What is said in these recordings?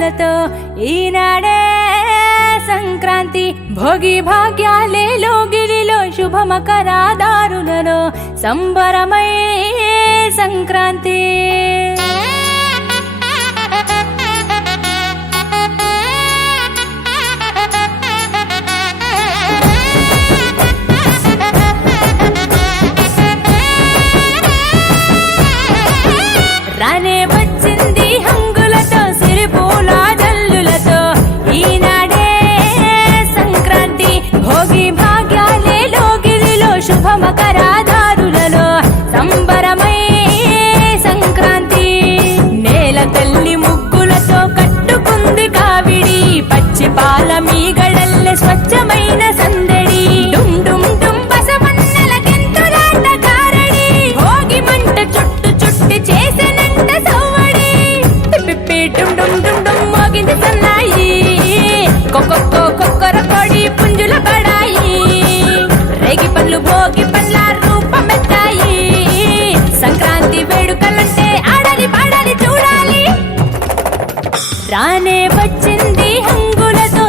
జల్లులతో ఈనాడే సంక్రాంతి భోగి భాగ్యాలే లోగిలిలో శుభమకరాదారులలో సంబరమై సంక్రాంతి రానే వచ్చింది హంగులతో సిరిపూల జల్లులతో ఈనాడే సంక్రాంతి భోగి భాగ్యాలే లోగిలిలో శుభమకరాదారులలో సంబరమై సంక్రాంతి నేల తల్లి ముగ్గులతో కట్టుకుంది కావిడి పచ్చి పాల మీగడల్లె స్వచ్ఛమైన సందడి డుమ్ డుమ్ డుమ్ బసవన్నెలకెంతులాట కారడి భోగి మంట చుట్టు చుట్టి చేసెనంట సవ్వడి పిప్పి డుమ్ డుమ్ డుమ్ డుమ్ మోగింది సన్నాయి కొక్కొక్కో కొక్కర కొడి పుంజుల బడాయి రేగి పళ్ళు భోగి పండ్ల రూపమెత్తాయి సంక్రాంతి వేడుకలంటే ఆడాలి పాడాలి చూడాలి రానే వచ్చింది హంగులతో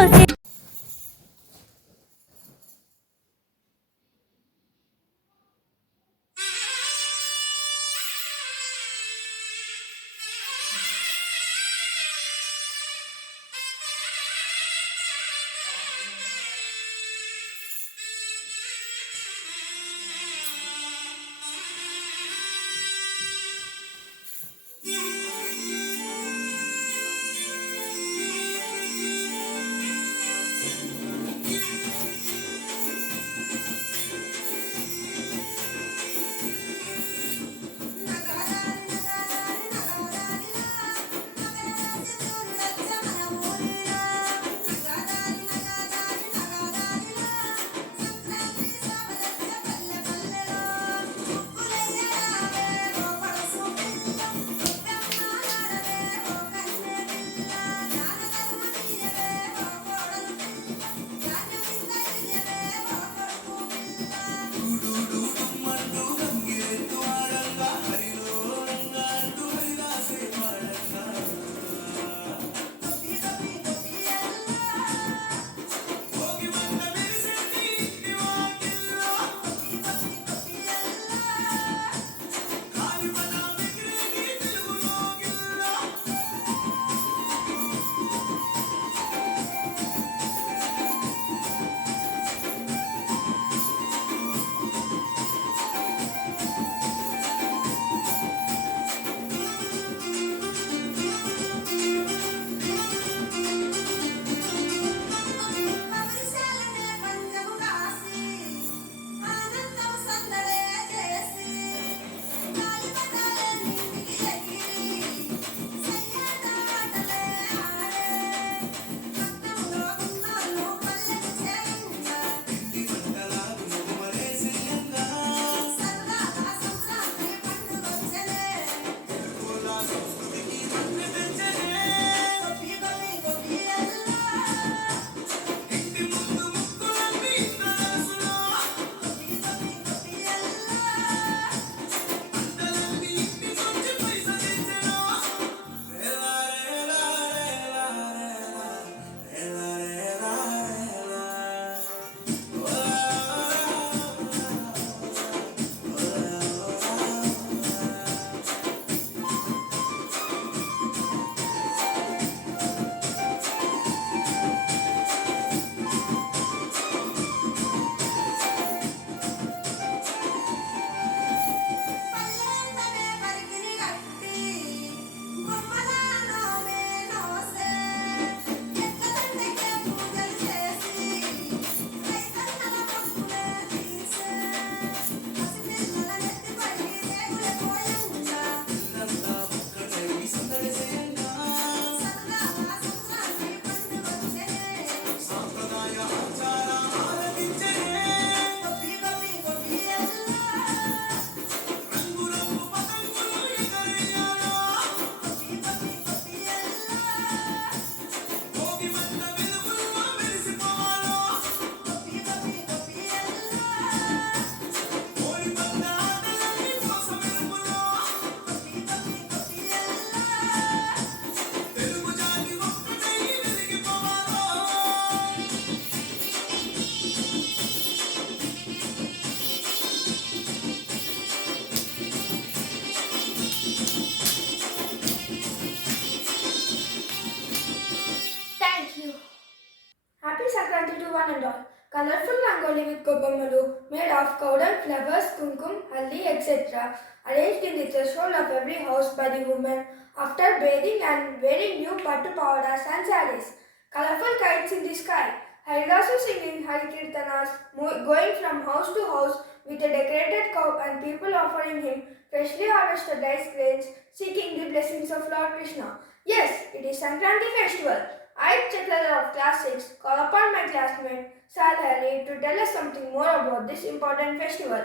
one and all. Colorful rangoli with kobbammalu made of cowdung, flowers, kumkum, haldi, etc. arranged in the threshold of every house by the women after bathing and wearing new pattu pavadas and sarees. Colorful kites in the sky. Haridasu singing Harikirtanas, going from house to house with a decorated cow and people offering him freshly harvested rice grains, seeking the blessings of Lord Krishna. Yes, it is Sankranti festival. I, Chakrala of Class 6, call upon my classmate Salhari to tell us something more about this important festival.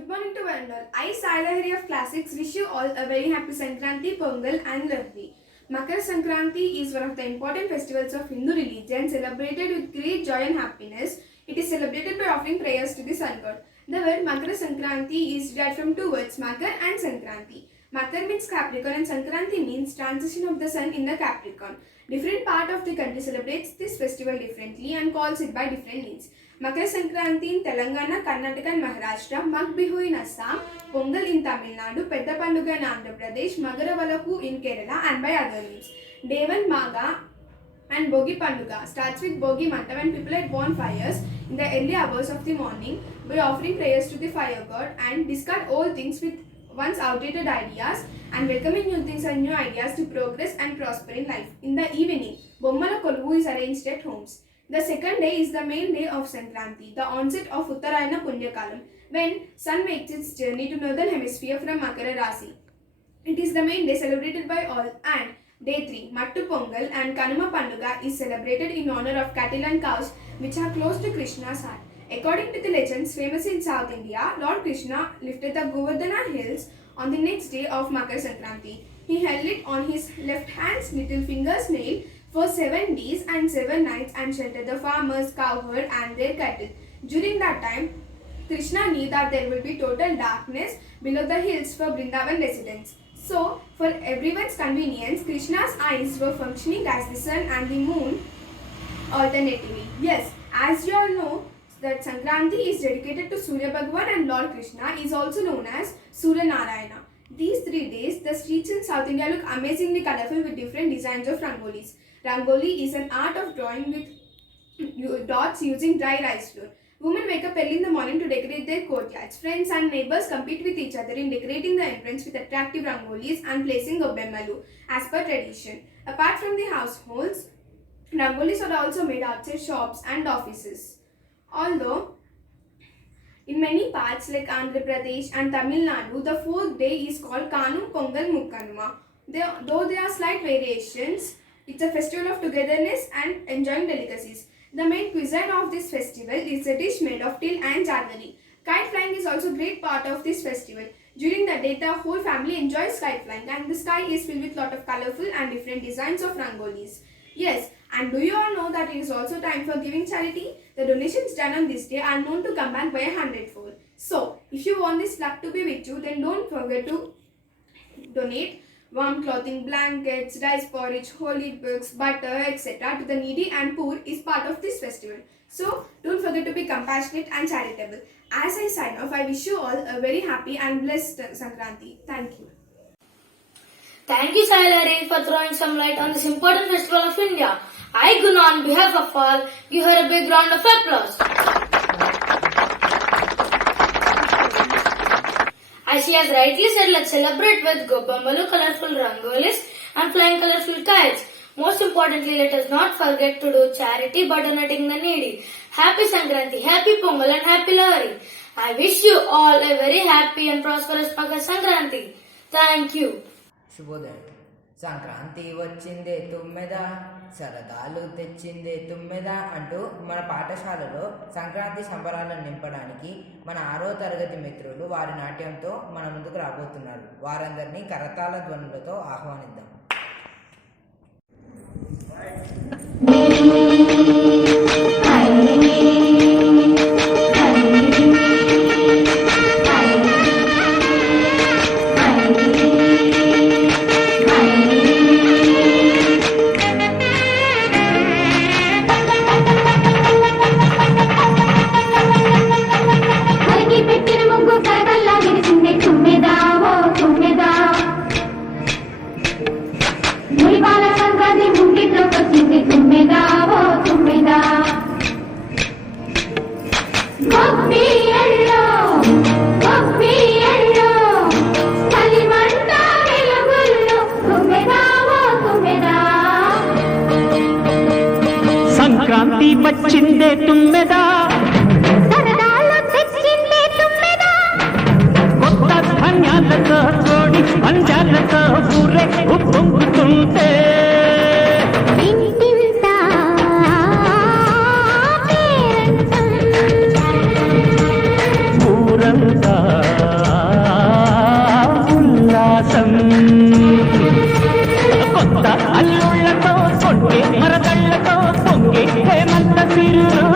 Good morning to one and all. I, Salhari of Class 6, wish you all a very happy Sankranti, Pongal and Lohri. Makar Sankranti is one of the important festivals of Hindu religion, celebrated with great joy and happiness. It is celebrated by offering prayers to the sun god. The word Makara Sankranti is derived from two words, Makar and Sankranti. Makar means Capricorn and Sankranti means transition of the sun in the Capricorn. Different part of the country celebrates this festival differently and calls it by different names. Makar Sankranti in Telangana, Karnataka and Maharashtra, Mag Bihu in Assam, Pongal in Tamil Nadu, Pedda Panduga in Andhra Pradesh, Magaravalaku in Kerala and by other names. Devan Maga and Bogi Panduga starts with Bogi Manta when people light bonfires in the early hours of the morning by offering prayers to the fire god and discard old things with once outdated ideas and welcoming new things and new ideas to progress and prosper in life. In the evening, Bommala Koluvu is arranged at homes. The second day is the main day of Sankranti, the onset of Uttarayana Punyakalam, when sun makes its journey to northern hemisphere from Makara Rasi. It is the main day celebrated by all, and Day 3, Mattu Pongal and Kanuma Panduga is celebrated in honor of cattle and cows which are close to Krishna's heart. According to the legends famous in South India, Lord Krishna lifted the Govardhana hills on the next day of Makar Sankranti. He held it on his left hand's little finger's nail for 7 days and 7 nights and sheltered the farmers, cowherd and their cattle. During that time, Krishna knew that there will be total darkness below the hills for Vrindavan residents. So, for everyone's convenience, Krishna's eyes were functioning as the sun and the moon alternatively. Yes, as you all know, that Sankranti is dedicated to Surya Bhagwan and Lord Krishna is also known as Surya Narayana. These 3 days, the streets in South India look amazingly colorful with different designs of rangolis. Rangoli is an art of drawing with dots using dry rice flour. Women wake up early in the morning to decorate their courtyards. Friends and neighbors compete with each other in decorating the entrance with attractive rangolis and placing gobbemmalu as per tradition. Apart from the households, rangolis are also made outside shops and offices. Although, in many parts like Andhra Pradesh and Tamil Nadu, the 4th day is called Kanum Pongal Mukkanuma. Though there are slight variations, it's a festival of togetherness and enjoying delicacies. The main cuisine of this festival is a dish made of til and jaggery. Kite flying is also a great part of this festival. During the day, the whole family enjoys kite flying and the sky is filled with lot of colorful and different designs of rangolis. Yes, and do you all know that it is also time for giving charity? The donations done on this day are known to come back by 100-fold. So, if you want this luck to be with you, then don't forget to donate warm clothing, blankets, rice porridge, holy books, butter, etc. to the needy and poor is part of this festival. So, don't forget to be compassionate and charitable. As I sign off, I wish you all a very happy and blessed Sankranti. Thank you. Thank you, Salhari, for throwing some light on this important festival of India. I, Guna, on behalf of all, give her a big round of applause. As she has rightly said, let's celebrate with Gobbammalu, colorful rangolis and flying colorful kites. Most importantly, let us not forget to do charity by donating the needy. Happy Sankranti, Happy Pongal and Happy Lohri. I wish you all a very happy and prosperous Makar Sankranti. Thank you. శుభోదయం. సంక్రాంతి వచ్చిందే తుమ్మెద, సరదాలు తెచ్చిందే తుమ్మెద అంటూ మన పాఠశాలలో సంక్రాంతి సంబరాలను నింపడానికి మన 6వ తరగతి మిత్రులు వారి నాట్యంతో మన ముందుకు రాబోతున్నారు. వారందరినీ కరతాళ ధ్వనులతో ఆహ్వానిద్దాం. మురిపాల సంక్రాంతి ముంగిట్లోకి వచ్చింది తుమ్మెదా ఓ వచ్చిందే తుమ్మెదా, సరదాలు తెచ్చిందే తుమ్మెద, కొత్త ధాన్యాలతో జోడి పంజాలతో ఊరే ఉప్పొంగుతుంటే ఇంటింటా పేరంటం, ఊరంతా ఉల్లాసం. కొత్త అల్లుళ్ళతో కొట్టే మరదళ్ళతో పొంగే హేమంత సిరులు.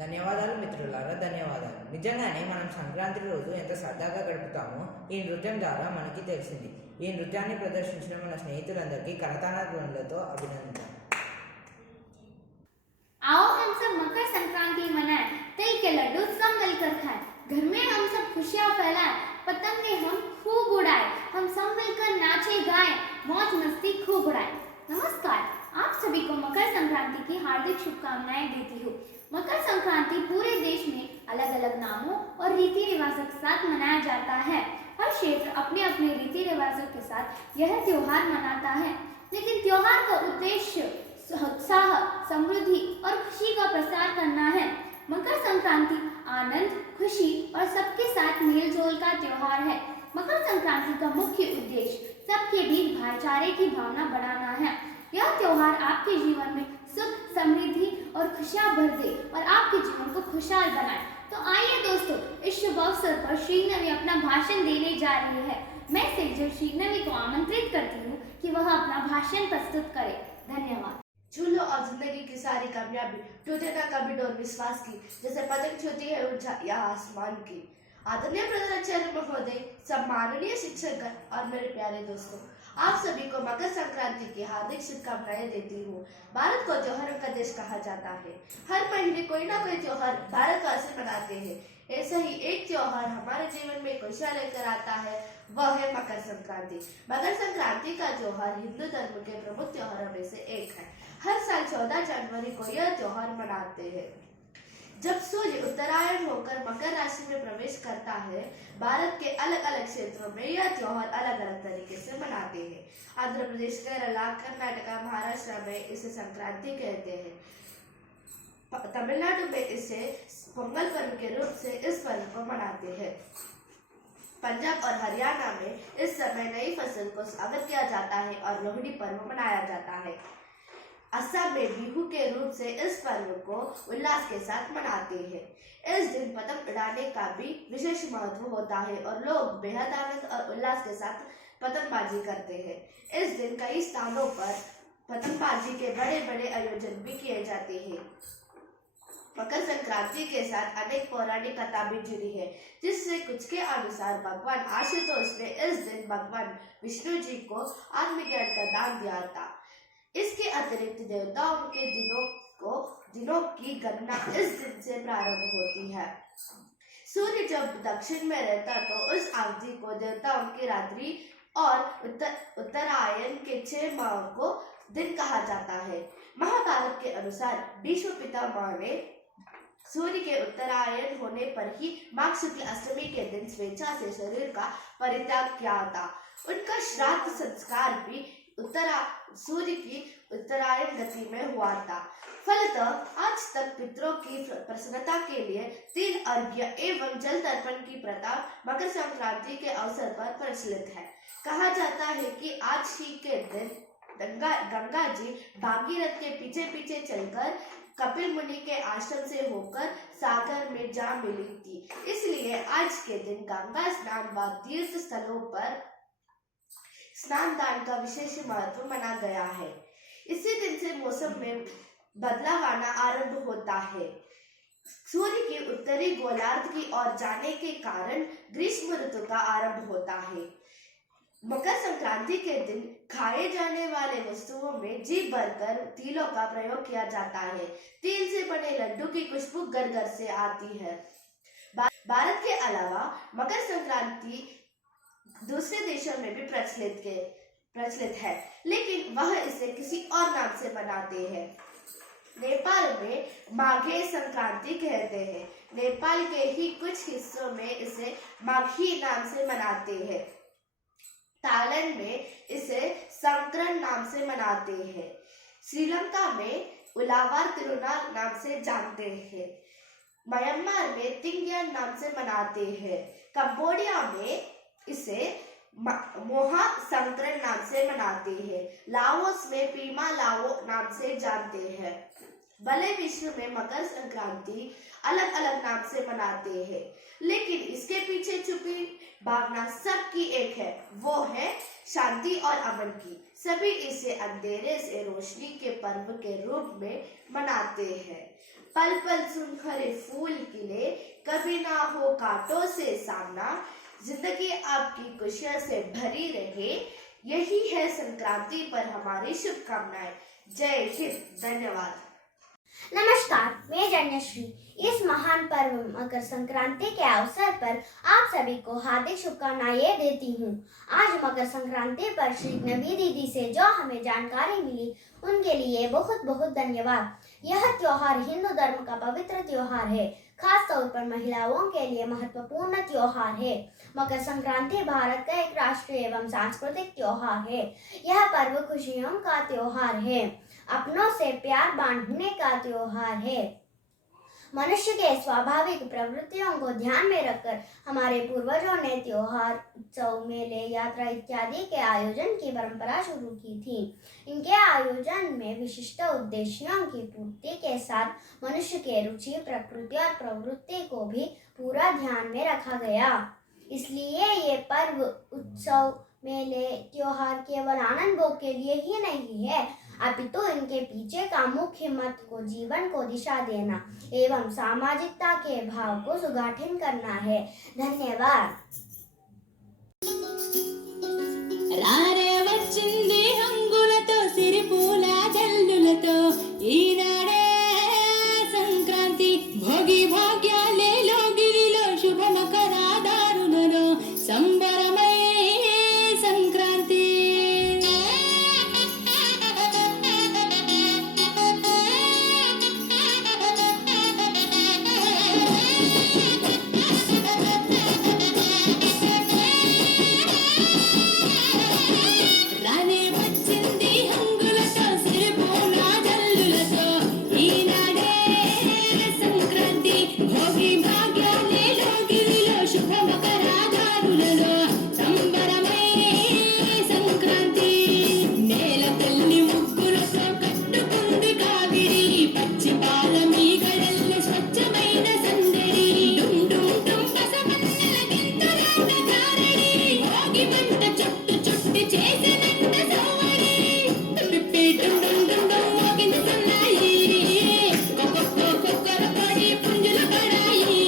ధన్యవాదాలు మిత్రులారా, ధన్యవాదాలు. నిజంగానే మనం సంక్రాంతి రోజు ఎంత సరదాగా గడుపుతామో ఈ నృత్యం ద్వారా మనకి తెలిసింది. ఈ నృత్యాన్ని ప్రదర్శించిన మన స్నేహితులందరికీ కరతాళ ధ్వనులతో అభినందన. आओ हम सब मकर संक्रांति मनाएं, तिल के लड्डू सब मिलकर खाएं, घर में हम सब खुशियां फैलाएं, पतंगे हम खूब उड़ाएं, हम सब मिलकर नाचे गाएं, मौज मस्ती खूब उड़ाएं। नमस्कार, आप सभी को मकर संक्रांति की हार्दिक शुभकामनाएं देती हूँ। मकर संक्रांति पूरे देश में अलग अलग नामों और रीति रिवाजों के साथ मनाया जाता है। हर क्षेत्र अपने अपने रीति रिवाजों के साथ यह त्योहार मनाता है, लेकिन त्योहार का उद्देश्य उत्साह, समृद्धि और खुशी का प्रसार करना है। मकर संक्रांति आनंद, खुशी और सबके साथ मेल जोल का त्योहार है। मकर संक्रांति का मुख्य उद्देश्य सबके बीच भाईचारे की भावना बढ़ाना है। यह त्योहार आपके जीवन में सुख, समृद्धि और खुशियाँ भर दे और आपके जीवन को खुशहाल बनाए। तो आइए दोस्तों, इस शुभ अवसर पर श्रीनवी अपना भाषण देने जा रही है। मैं सेजल श्रीनवी को आमंत्रित करती हूँ कि वह अपना भाषण प्रस्तुत करे। धन्यवाद। झूलो और जिंदगी की सारी कामयाबी टूटे ना कभी डोर विश्वास की, जैसे पतंग छूती है ऊंचा या आसमान की। आदरणीय प्रधानाचार्य महोदय, सम्माननीय शिक्षक और मेरे प्यारे दोस्तों, आप सभी को मकर संक्रांति की हार्दिक शुभकामनाएं देती हूँ। भारत को त्योहारों का देश कहा जाता है। हर महीने कोई ना कोई त्योहार भारतवासी मनाते हैं। ऐसा ही एक त्योहार हमारे जीवन में खुशियाँ लेकर आता है, वह है मकर संक्रांति। मकर संक्रांति का त्योहार हिंदू धर्म के प्रमुख त्योहारों में से एक है। हर साल 14 जनवरी को यह त्योहार मनाते हैं। जब सूर्य उत्तरायण होकर मकर राशि में प्रवेश करता है, भारत के अलग अलग क्षेत्रों में यह त्योहार अलग अलग तरीके से मनाते हैं। आंध्र प्रदेश, केरला, कर्नाटका, महाराष्ट्र में इसे संक्रांति कहते हैं। तमिलनाडु में इसे पोंगल पर्व के रूप से इस पर्व को मनाते हैं। पंजाब और हरियाणा में इस समय नई फसल को स्वागत किया जाता है और लोहड़ी पर्व मनाया जाता है। असम में बिहू के रूप से इस पर्व को उल्लास के साथ मनाते हैं। इस दिन पतंग उड़ाने का भी विशेष महत्व होता है और लोग बेहद आनंद और उल्लास के साथ पतंगबाजी करते हैं। इस दिन कई स्थानों पर पतंगबाजी के बड़े बड़े आयोजन भी किए जाते हैं। मकर संक्रांति के साथ अनेक पौराणिक कथा भी जुड़ी है, जिससे कुछ के अनुसार भगवान आशुतोष ने इस दिन भगवान विष्णु जी को आत्मज्ञान का दान दिया था। इसके अतिरिक्त देवताओं के दिनों की गणना इस दिन से प्रारंभ होती है। सूर्य जब दक्षिण में रहता तो उस अवधि को देवताओं की रात्रि और उत्तरायण के 6 माह को दिन कहा जाता है। महाभारत के अनुसार भीष्म पितामह ने सूर्य के उत्तरायण होने पर ही माघ शुक्ल अष्टमी के दिन स्वेच्छा से शरीर का परित्याग किया था। उनका श्राद्ध संस्कार भी सूर्य की उत्तरायण गति में हुआ था। फलतः आज तक पितरों की प्रसन्नता के लिए 3 अर्घ्य एवं जल तर्पण की प्रथा मकर संक्रांति के अवसर पर प्रचलित है। कहा जाता है कि आज ही के दिन गंगा जी भागीरथ के पीछे पीछे चलकर कपिल मुनि के आश्रम से होकर सागर में जा मिली थी। इसलिए आज के दिन गंगा स्नान व तीर्थ स्थलों पर स्नान दान का विशेष महत्व माना गया है। इसी दिन से मौसम में बदलाव आना आरंभ होता है। सूर्य के उत्तरी गोलार्ध की ओर जाने के कारण ग्रीष्म ऋतु का आरंभ होता है। मकर संक्रांति के दिन खाए जाने वाले वस्तुओं में जी भरकर तिलों का प्रयोग किया जाता है। तिल से बने लड्डू की खुशबू घर घर से आती है। भारत के अलावा मकर संक्रांति दूसरे देशों में भी प्रचलित है, लेकिन वह इसे किसी और नाम से मनाते हैं। नेपाल में माघे संक्रांति कहते हैं। नेपाल के ही कुछ हिस्सों में इसे माघी नाम से मनाते हैं। थाईलैंड में इसे संक्रांत नाम से मनाते हैं। श्रीलंका में उलावार तिरुनाल नाम से जानते हैं। म्यांमार में तिंगयान नाम से मनाते हैं। कंबोडिया में इसे मोहा संक्रांत नाम से मनाते हैं। लाओस में पीमा लाओ नाम से जानते हैं। भले विश्व में मकर संक्रांति अलग अलग नाम से मनाते हैं, लेकिन इसके पीछे छुपी भावना सबकी एक है, वो है शांति और अमन की। सभी इसे अंधेरे से रोशनी के पर्व के रूप में मनाते हैं। पल पल सुनहरे फूल खिले, कभी ना हो कांटों से सामना, जिंदगी आपकी खुशियों से भरी रहे, यही है संक्रांति पर हमारी शुभकामनाएं। जय हिंद, धन्यवाद। नमस्कार, मैं जन्यश्री। इस महान पर्व मकर संक्रांति के अवसर पर आप सभी को हार्दिक शुभकामनाएं देती हूँ। आज मकर संक्रांति पर श्री नवी दीदी से जो हमें जानकारी मिली, उनके लिए बहुत बहुत धन्यवाद। यह त्योहार हिंदू धर्म का पवित्र त्योहार है, खास तौर पर महिलाओं के लिए महत्वपूर्ण त्योहार है। मकर संक्रांति भारत का एक राष्ट्रीय एवं सांस्कृतिक त्योहार है। यह पर्व खुशियों का त्योहार है, अपनों से प्यार बांटने का त्योहार है। मनुष्य के स्वाभाविक प्रवृत्तियों को ध्यान में रखकर हमारे पूर्वजों ने त्योहार, उत्सव, मेले, यात्रा इत्यादि के आयोजन की परंपरा शुरू की थी। इनके आयोजन में विशिष्ट उद्देश्यों की पूर्ति के साथ मनुष्य के रुचि, प्रकृति और प्रवृत्ति को भी पूरा ध्यान में रखा गया। इसलिए ये पर्व, उत्सव, मेले, त्योहार केवल आनंद भोग के लिए ही नहीं है, अपितु इनके पीछे का मुख्य मत को जीवन को दिशा देना एवं सामाजिकता के भाव को सुगठित करना है। धन्यवाद। రారే వచ్చింది హంగులతో సిరిపూల జల్లులతో ఈనాడే సంక్రాంతి భోగి భాగ్యాలే లోగిలిలో శుభ మకరాదారులలో సంబరమై సంక్రాంతి రానే వచ్చింది హంగులతో సిరిపూల జల్లులతో ఈనాడే సంక్రాంతి భోగి భాగ్యాలే లోగిలిలో శుభ మకరాదారులలో సంబరమై సంక్రాంతి నేల తల్లి ముగ్గులతో కట్టుకుంది కావిడి పచ్చి పాల మీగడల్ల స్వచ్ఛమైన సందడి డుమ్ డుమ్ డుమ్ పసమన్నెల గింతలాట గారడి భోగి మంట చుట్టు చుట్టి చేసినంత సవ్వడి పిప్పి డుమ్ డుమ్ డుమ్ డుమ్ మోగింది సన్నాయి కొక్కొక్కో కొక్కర పడి పుంజుల పడాయి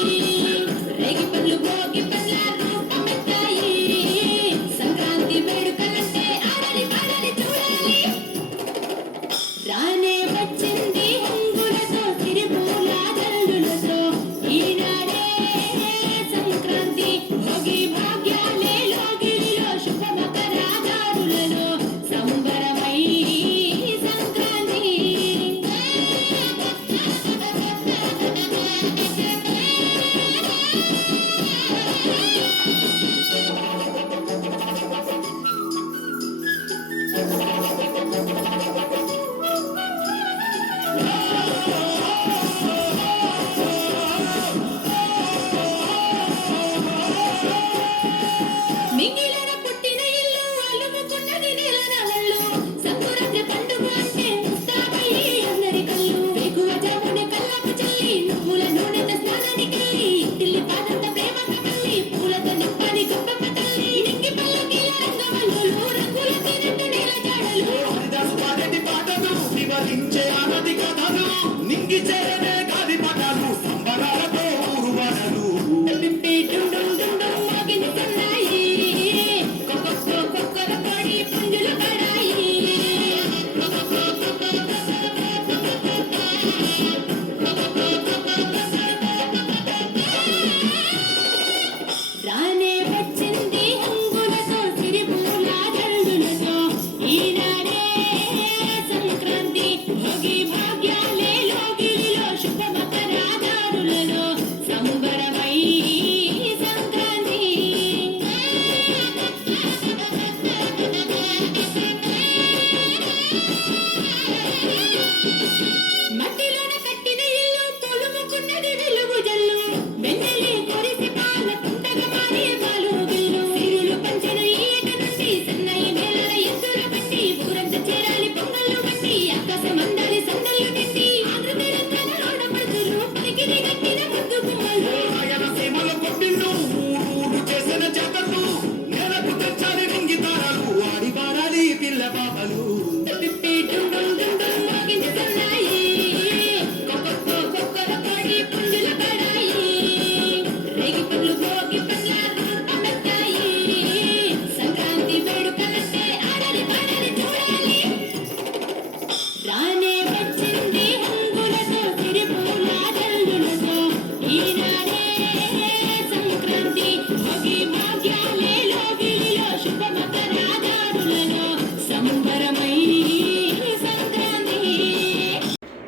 రేగి పళ్ళు భోగి పళ్ళ రూపమెత్తాయి సంక్రాంతి వేడుకలంటే ఆడాలి పాడాలి చూడాలి రానే వచ్చింది హంగులతో సిరిపూల జల్లులతో ఈనాడే సంక్రాంతి భోగి భాగ్యాలే లోగిలిలో శుభ మకరాదారులలో సంబరమై సంక్రాంతి మిగిలిన పుట్టిన ఇల్లు అల్లుముకున్నది నెలన హల్లు సంకురాత్రి పండుగ అంటే ముస్తాబయ్యి అందరి కళ్ళు వేకువ జామునే కల్లాపు చల్లి నువ్వుల నూనెతో స్నానానికి ఇంటిల్లి పాదంత ప్రేమతో మళ్ళీ పూలతో నింపాలి గొప్పమ్మ తల్లి నింగి పల్లకిల రంగవల్లులు రంగుల తీరట్టు నేల జాడలు హరిదాసు పాడేటి పాటలు వివరించే ఆనది కథలు నింగి చేరనే గాలి పటాలు సంబరాలతో ఊరువాడలు పిప్పి డుమ్ డుమ్ డుమ్ డుమ్ మోగింది సన్నాయి కొక్కొక్కో కొక్కర పడి పుంజుల పడాయి రానే వచ్చింది హంగులతో సిరిపూల జల్లులతో ఈనాడే సంక్రాంతి భోగి భాగ్యాలే లోగిలిలో శుభ మకరాదారులలో సంబరమై సంక్రాంతి మట్టిలోన కట్టిన ఇల్లు తొలుముకున్నది వెలుగు జల్లు వెన్నెలే కొరిసి పాల కుండగా మారే పాలు గిల్లు సిరులు పంచిన ఈట నుండి సన్నయి మేళల ఎత్తుల బండి ఊరంత చేరాలి పొంగళ్ళు బండి ఆకాశం అందాలి సందళ్ళు నిండి ఆంధ్ర తెలంగాణ ఆడపడుతులు పలికిరి కట్టిన ముద్దు గుమ్మలు రాయలసీమలో కొట్టిండు ఊరు చేసిన జాతరలు నెలకు తెచ్చాలి రింగి తారాలు ఆడి పాడాలి పిల్ల బాబలు పిప్పి డుమ్ డుమ్ డుమ్ డుమ్ మోగింది సన్నాయి కొక్కొక్కో కొక్కర పడి పుంజుల పడాయి రేగి పళ్ళు భోగి పళ్ళ రూపమెత్తాయి సంక్రాంతి వేడుకలంటే ఆడాలి పాడాలి చూడాలి రానే వచ్చింది హంగులతో సిరిపూల జల్లులతో ఈనాడే సంక్రాంతి భోగి భాగ్యాలే లోగిలిలో శుభ మకరాదారులలో సంబరమై Sankranti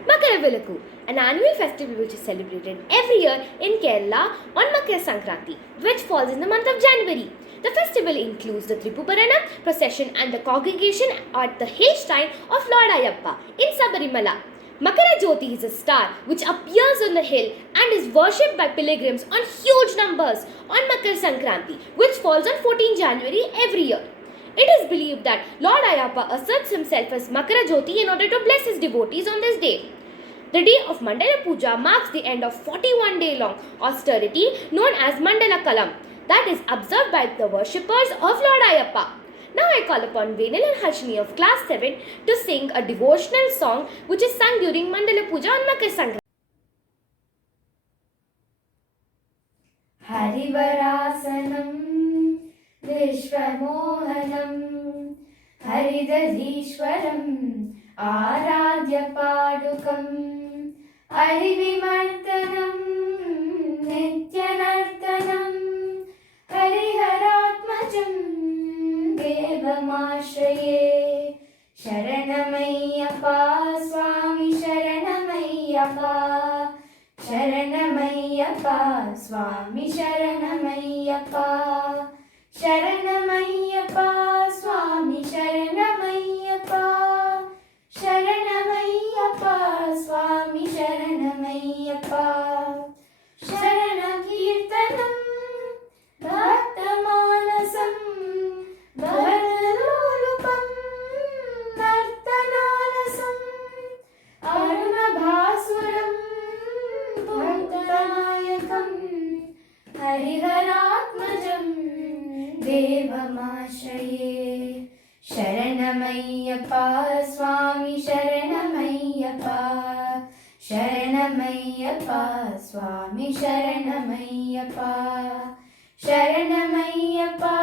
Makaravilakku, an annual festival which is celebrated every year in Kerala on Makara Sankranti, which falls in the month of January. The festival includes the Tripuparanam procession and the congregation at the hill shrine of Lord Ayappa in Sabarimala. Makara Jyoti is a star which appears on the hill and is worshipped by pilgrims on huge numbers on Makara Sankranti, which falls on 14 January every year. It is believed that Lord Ayappa asserts himself as Makara Jyoti in order to bless his devotees on this day. The day of Mandala Puja marks the end of 41-day-long austerity known as Mandala Kalam, that is observed by the worshippers of Lord Ayappa. Now I call upon Venil and Harshini of class 7 to sing a devotional song which is sung during Mandala Puja on Makar Sankranti. Harivarasanam विश्वमोहनं हरिदधीश्वरम् आराध्य पादुकम् हरिविमर्दनं नित्यनर्तनं हरिहरात्मजं देवमाश्रये शरणमय्यप्पा स्वामी शरणमय्यप्पा शरणमय्यप्पा स्वामी शरणमय्यप्पा शरणमय्यप्पा स्वामी शरणमय्यप्पा शरणमय्यप्पा स्वामी शरणमय्यप्पा शरणकीर्तनं भक्तमानसं भरलोलुपं नर्तनालसं अरुणभासुरं भूतनायकं हरिहरात्मजं देवमाश्रये शरणमय्यप्पा स्वामी शरणमय्यप्पा शरणमय्यप्पा स्वामी शरणमय्यप्पा शरणमय्यप्पा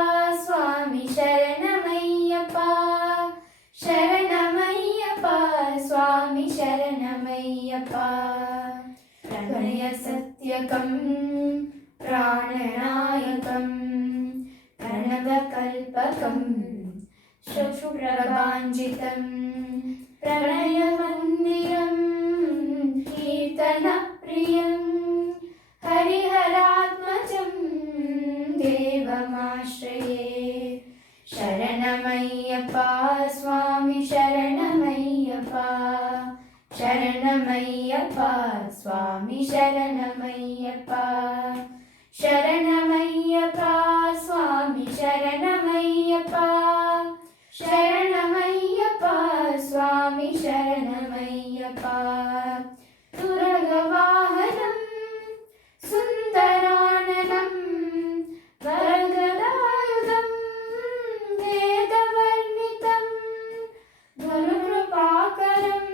स्वामी शरणमय्यप्पा शरणमय्यप्पा स्वामी शरणमय्यप्पा प्रणयसत्यकं प्राणनायकं प्रणवकल्पकं शुभ्रभाञ्जितं प्रणयमन्दिरं कीर्तनप्रियं हरिहरात्मजं देवमाश्रये शरणमय्यप्पा स्वामी शरणमय्यप्पा शरणमय्यप्पा स्वामी शरणमय्यप्पा शरणमय्यप्पा स्वामी शरणमय्यप्पा शरणमय्यप्पा स्वामी शरणमय्यप्पा तुरगवाहनं सुन्दराननं वरगदायुधं वेदवर्णितं गुरुकृपाकरं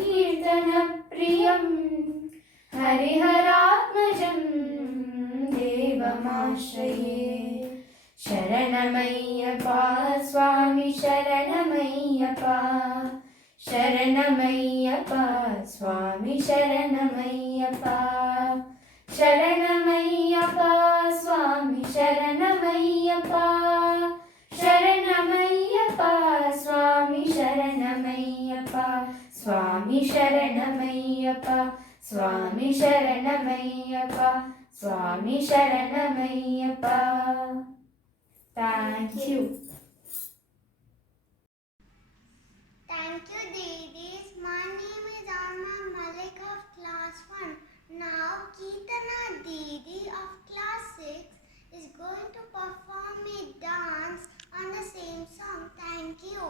कीर्तनप्रियं हरिहरात्मजं देवमाश्रये शरणमय्यप्पा स्वामी शरणमय्यप्पा शरणमय्यप्पा स्वामी शरणमय्यप्पा शरणमय्यप्पा स्वामी शरणमय्यप्पा शरणमय्यप्पा स्वामी शरणमय्यप्पा स्वामी शरणमय्यप्पा स्वामी शरणमय्यप्पा स्वामी शरणमय्यप्पा. Thank you. Thank you, Didis. My name is Arma Malik of class 1. Now, Keetana Didi of class 6 is going to perform a dance on the same song. Thank you.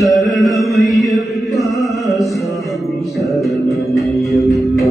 शरणमय्यप्पा स्वामी शरणमय्यप्पा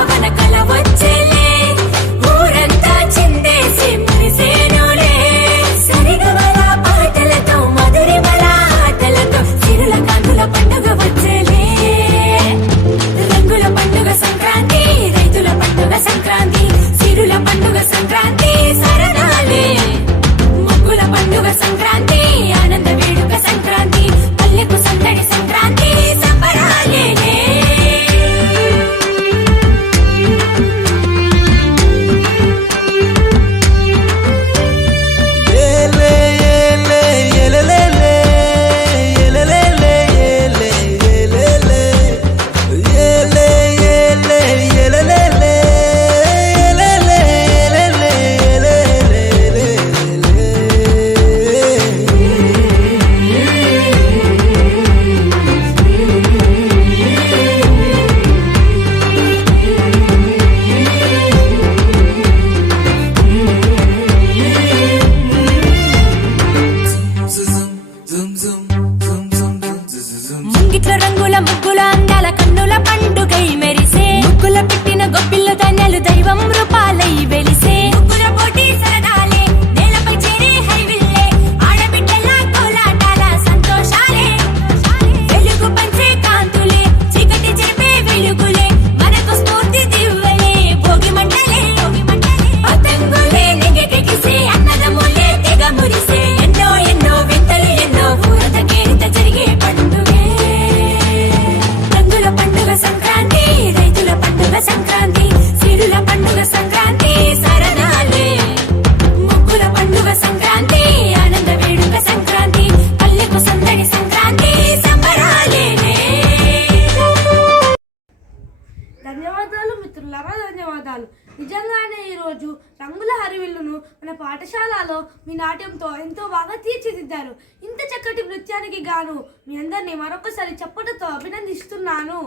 ధన్యవాదాలు. నిజంగానే ఈరోజు రంగుల హరివిల్లును మన పాఠశాలలో మీ నాట్యంతో ఎంతో బాగా తీర్చిదిద్దారు. ఇంత చక్కటి నృత్యానికి గాను మీ అందరినీ మరొకసారి చప్పటితో అభినందిస్తున్నాను.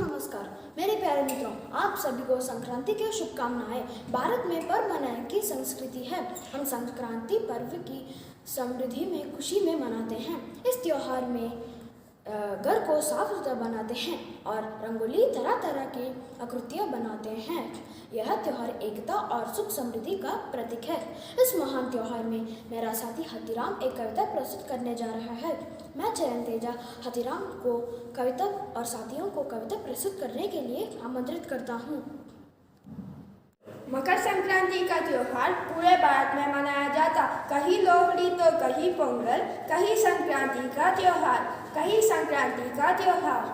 नमस्कार मेरे प्यारे मित्रों, आप सभी को संक्रांति की शुभकामनाएं। भारत में पर्व मनाने की संस्कृति है। हम संक्रांति पर्व की समृद्धि में खुशी में मनाते हैं। इस त्योहार में घर को साफ सुथरा बनाते हैं और रंगोली तरह तरह की आकृतियाँ बनाते हैं। यह त्यौहार एकता और सुख समृद्धि का प्रतीक है। इस महान त्यौहार में मेरा साथी हथीराम एक कविता प्रस्तुत करने जा रहा है। मैं चरण तेजा हथीराम को कविता और साथियों को कविता प्रस्तुत करने के लिए आमंत्रित करता हूँ। मकर संक्रांति का त्योहार पूरे भारत में मनाया जाता। कहीं लोहड़ी तो कहीं पोंगल, कहीं संक्रांति का त्योहार, कहीं संक्रांति का त्योहार।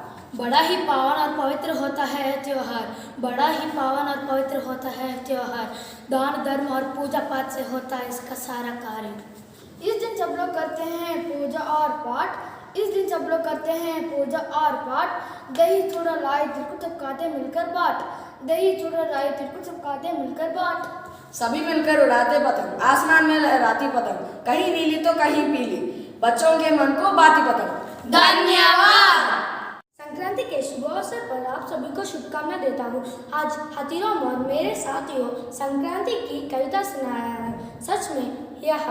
बड़ा ही पावन और पवित्र होता है त्योहार, बड़ा ही पावन और पवित्र होता है त्योहार। दान धर्म और पूजा पाठ से होता है इसका सारा कार्य। इस दिन सब लोग करते हैं पूजा और पाठ। इस दिन सब लोग करते हैं पूजा और पाठ। दही चूड़ा लाई तिलकुट सब खाते मिलकर बाट। दही चूड़ा लाई तिलकुट सब खाते मिलकर बाट। सभी मिलकर उड़ाते पतंग, आसमान में लहराती पतंग, कहीं नीली तो कहीं पीली, बच्चों के मन को बाती पतंग। धन्यवाद। संक्रांति के शुभ अवसर पर आप सभी को शुभकामना देता हूँ। आज हथीराम और मेरे साथियों संक्रांति की कविता सुनाया है। सच में यह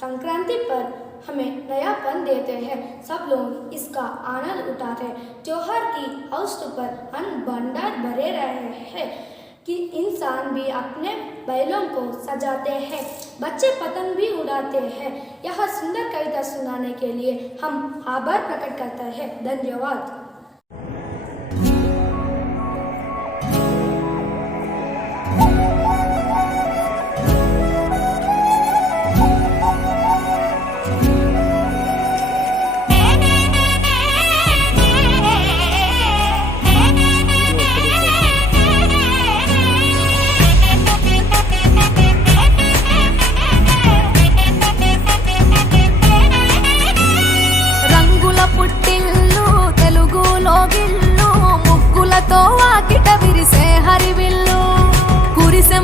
संक्रांति पर हमें नयापन देते हैं। सब लोग इसका आनंद उठाते हैं। त्योहार की अवसर पर अन्न भंडार भरे रहे हैं कि इंसान भी अपने बैलों को सजाते हैं, बच्चे पतंग भी उड़ाते हैं। यह सुंदर कविता सुनाने के लिए हम आभार प्रकट करते हैं। धन्यवाद।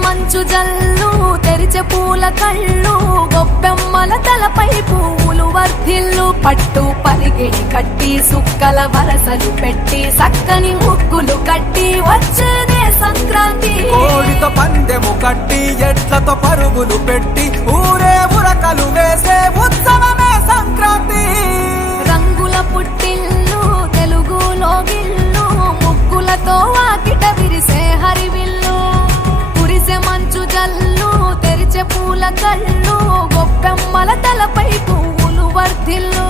మంచు జల్లు తెరిచే పూల కళ్ళు గొప్పెమ్మల తలపై పూలు వర్ధిల్లు పట్టు పరిగిడి కట్టి సుక్కల వరసలు పెట్టి సక్కని ముగ్గులు కట్టి వచ్చేదే సంక్రాంతి. కోడితో పందెము కట్టి ఎట్లతో పరుగులు పెట్టి ఊరే ఉరకలు వేసే ఉత్సవమే సంక్రాంతి. రంగుల పుట్టిల్లు తెలుగులో గిల్లు ముగ్గులతో వాకిట విరిసే హరివిల్లు కురిసే మంచు జల్లు తెరిచే పూల కళ్ళు గొప్పెమ్మల తలపై పువ్వులు వర్ధిల్లు.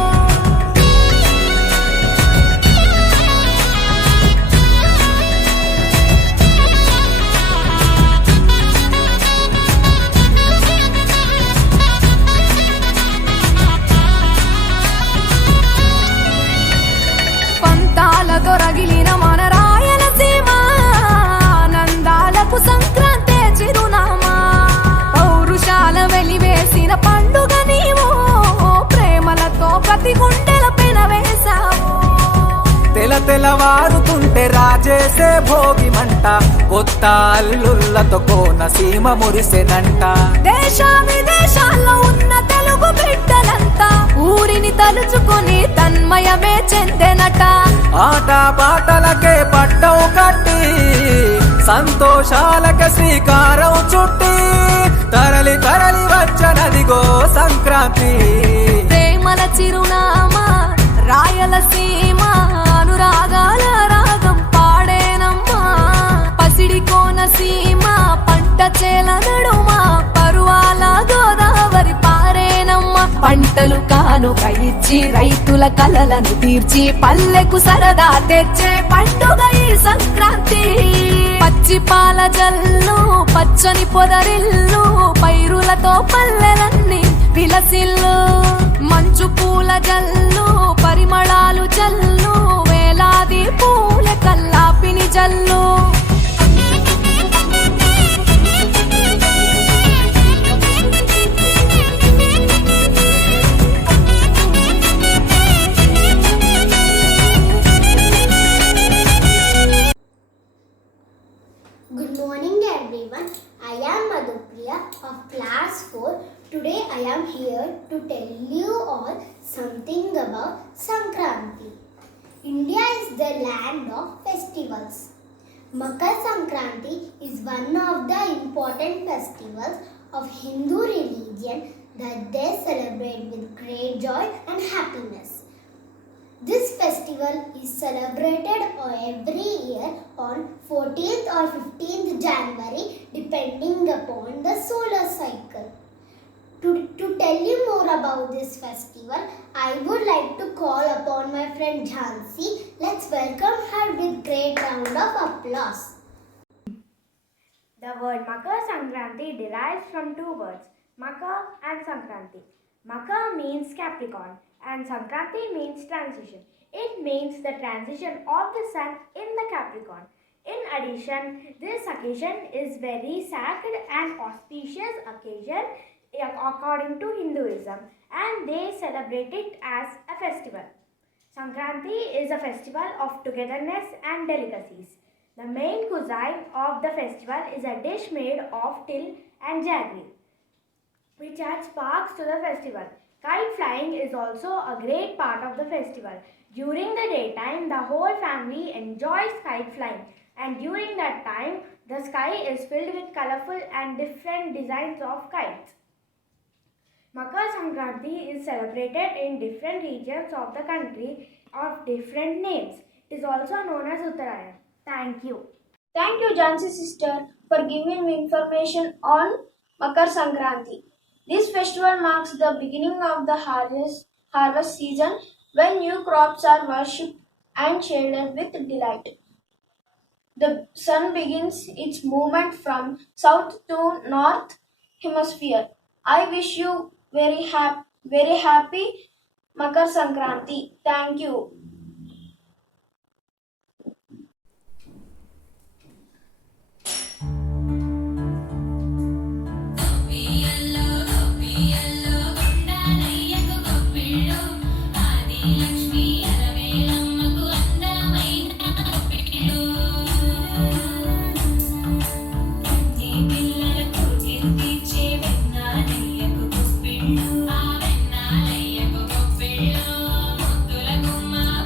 రగిలిన మన రాయలసీమ ఆనందాలకు సంక్రాంతి చిరునామా. పౌరుషాల వెలివేసిన పండుగ నీవు ప్రేమలతో ప్రతి గుండెల పెనవేశావు. తెలవారుతుంటే రాజేసే భోగి మంట కొత్త అల్లుళ్ళతో కోనసీమ మురిసెనంట. దేశ విదేశాల్లో ఉన్న తెలుగు బిడ్డలంతా ఊరిని తలుచుకొని తన్మయమే చెందెనట. ఆట పాటలకే పట్టం కట్టి సంతోషాలకే శ్రీకారం చుట్టి తరలి తరలి వచ్చనదిగో సంక్రాంతి. ప్రేమల చిరునామా రాయలసీమ అనురాగాల రాగం పాడేనమ్మా. పసిడి కోనసీమ పంట చేల నడుమ పరువాల గోదావరి పారేనమ్మ. పంటలు కానుక ఇచ్చి రైతుల కలలను తీర్చి పల్లెకు సరదా తెచ్చే పండుగ ఈ సంక్రాంతి. పచ్చి పాల జల్లు పచ్చని పొదరిల్లు పైరులతో పల్లెలన్నీ విలసిల్లు. మంచు పూల జల్లు పరిమళాలు జల్లు వేలాది పూల కల్లాపిని జల్లు. Good morning everyone. I am Madhupriya of class 4. Today I am here to tell you all something about Sankranti. India is the land of festivals. Makar Sankranti is one of the important festivals of Hindu religion that they celebrate with great joy and happiness. This festival is celebrated every year on 14th or 15th January depending upon the solar cycle. To tell you more about this festival, I would like to call upon my friend Jhansi. Let's welcome her with great round of applause. The word Makar Sankranti derives from two words, Makar and Sankranti. Makar means Capricorn and Sankranti means transition. It means the transition of the sun in the Capricorn. In addition, this occasion is very sacred and auspicious occasion according to Hinduism, and they celebrate it as a festival. Sankranti is a festival of togetherness and delicacies. The main cuisine of the festival is a dish made of til and jaggery, which adds sparks to the festival. Kite flying is also a great part of the festival. During the daytime, the whole family enjoys kite flying, and during that time, the sky is filled with colorful and different designs of kites. Makar Sankranti is celebrated in different regions of the country of different names. It is also known as Uttarayan. Thank you. Thank you, Jhansi sister, for giving me information on Makar Sankranti. This festival marks the beginning of the harvest season when new crops are worshipped and shaded with delight. The sun begins its movement from south to north hemisphere. I wish you very happy Makar Sankranti. Thank you. ఆ వెన్నాలయ్యకు గొప్పిళ్ళు ముద్దుల గుమ్మ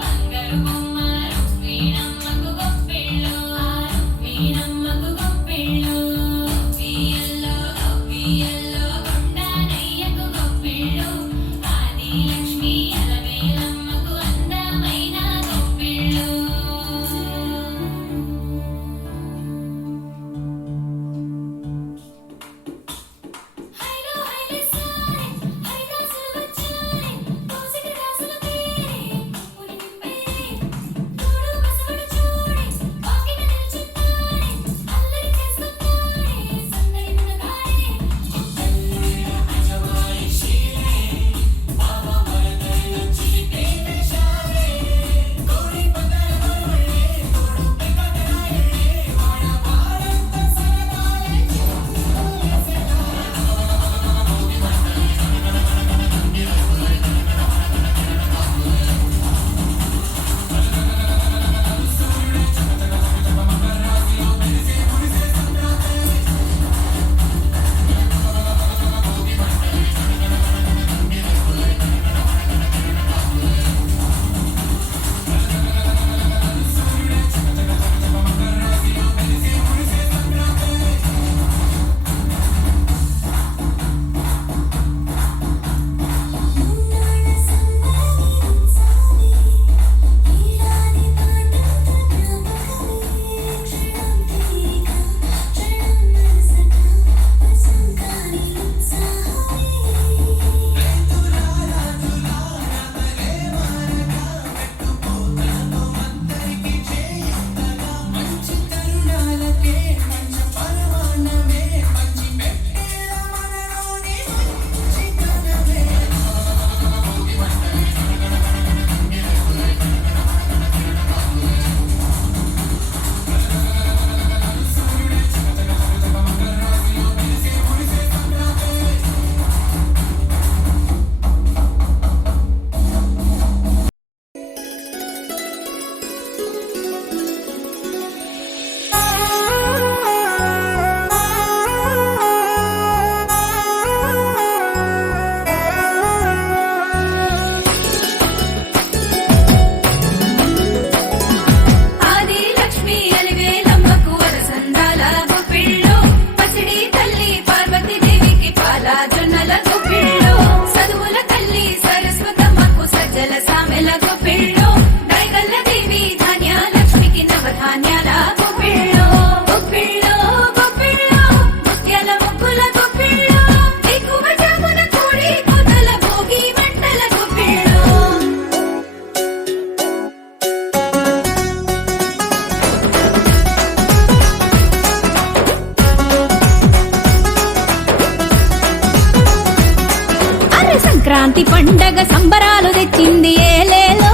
సంక్రాంతి పండగ సంబరాలు తెచ్చింది ఏలేలో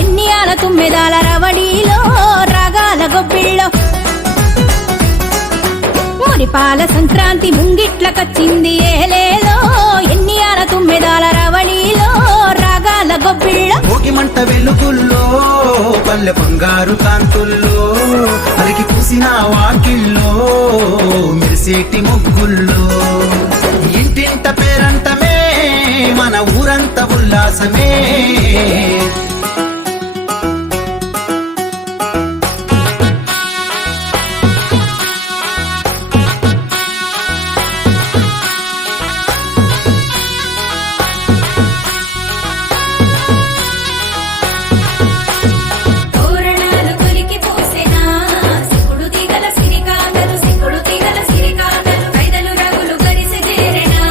ఎన్నియాల తుమ్మెదాల రవడిలో రాగాల గొబ్బిళ్ళో మురిపాల సంక్రాంతి ముంగిట్లకొచ్చింది ఏలేలో ఎన్నియాల తుమ్మెదాల రవడిలో రాగాల గొబ్బిళ్ళో భోగి మంట వెలుగుల్లో పల్లె బంగారు కాంతుల్లో అలికి పూసిన వాకిల్లో మెరిసేటి ముగ్గుల్లో ఇంటింట పేరంటమే మన ఊరంతా ఉల్లాసమే తోరణాలు కొలికి పోసెనా సిక్కుడు తీగల సిరికాంతలు సిక్కుడు తీగల సిరికాంతలు ఐదలు రగులు గరిసె చేరెనా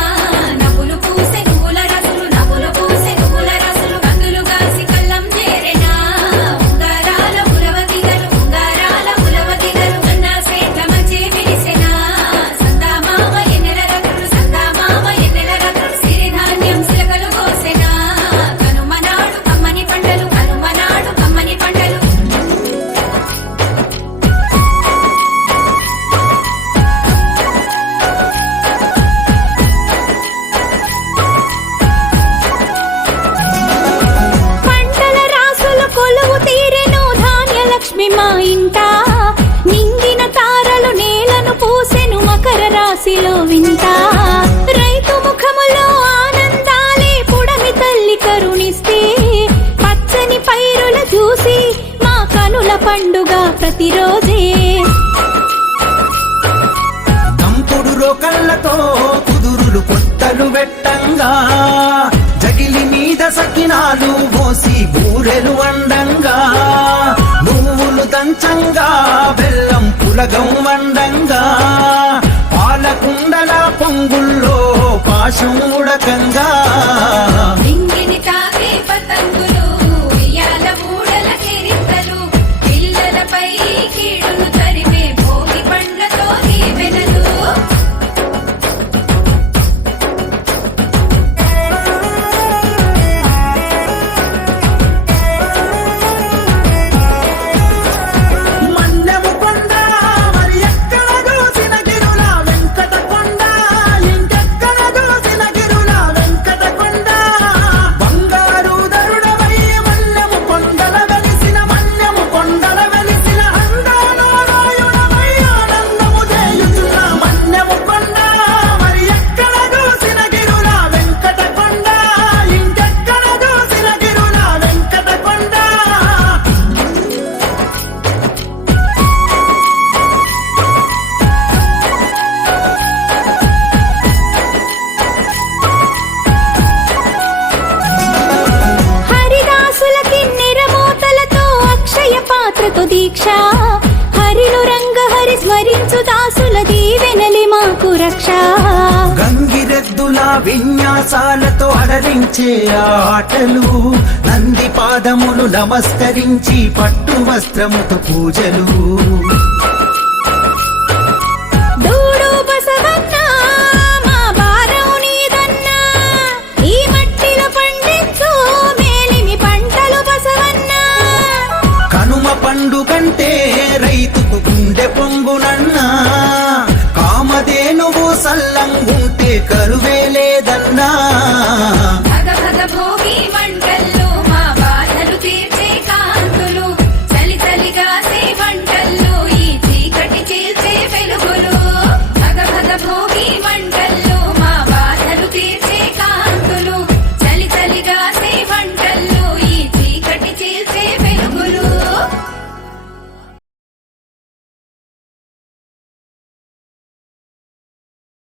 నవ్వులు పూసె నువ్వుల రసులు నవ్వులు పూసె నువ్వుల రసులు కందులు గాసి కల్లం చేరెనా ఉంగారాల ఉలవ తీగలు కన్నా సేట్ల మంచి పిలిసెనా సందామామ ఎన్నెల రతులు సిరిధాన్యం సిలకలు కోసెనా కనుమనాడు కమ్మని పంటలు పంటల రాసులు కొలువు తీరెను ధాన్యలక్ష్మి మా ఇంట నింగిన తారలు నేలను పూసెను మకర రాశిలో వింత రైతు ముఖములో ఆనందాలే పుడమి తల్లి కరుణిస్తే పచ్చని పైరుల చూసి మా కనుల పండుగ ప్రతిరోజే దంపుడు రోకళ్ళతో కుదురులు కొత్తలు వెట్టంగా జగిలి మీద సకినాలు మోసి బూరెలు వండంగా నువ్వులు దంచంగా బెల్లం పులగం వండంగా పాలకుండల పొంగుల్లో పాశం ఉడకంగా నింగిని తాకే పతంగులు ఉయ్యాల ఊడల కిరీటలు పిల్లలపై కీడును తరిమే భోగి పండ్లతో దీవెనలు మన్నెము కొండ మరి ఎక్కడ దూసిన గిరుల వెంకట కొండ ఇంకెక్కడ దూసిన గిరుల వెంకట కొండ బంగారు దరుడవై మన్నెము కొండల వెలిసిన అందాల రాయుడవై ఆనందము చేయుచున్న మన్నెము కొండ మరి ఎక్కడ దూసిన గిరుల వెంకట కొండ ఇంకెక్కడ దూసిన గిరుల వెంకట కొండ హరిదాసులకి నిరమోతలతో అక్షయ పాత్రతో దీక్ష హరిలు రంగ హరి స్మరించు దాసుల దీవెనలి మాకు రక్ష గంగిరెద్దుల విన్యాసాలతో అడరించే ఆటలు నంది పాదములు నమస్కరించి పట్టు వస్త్రముతో పూజలు దూడు బసవన్న మా భారం నీదన్నా ఈ మట్టిలో పండించు మేలిమి పంటలు బసవన్న కనుమ పండుగంటే రైతుకు గుండె పొంగునన్నా కామధేనువు సల్లంగుంటే కరువే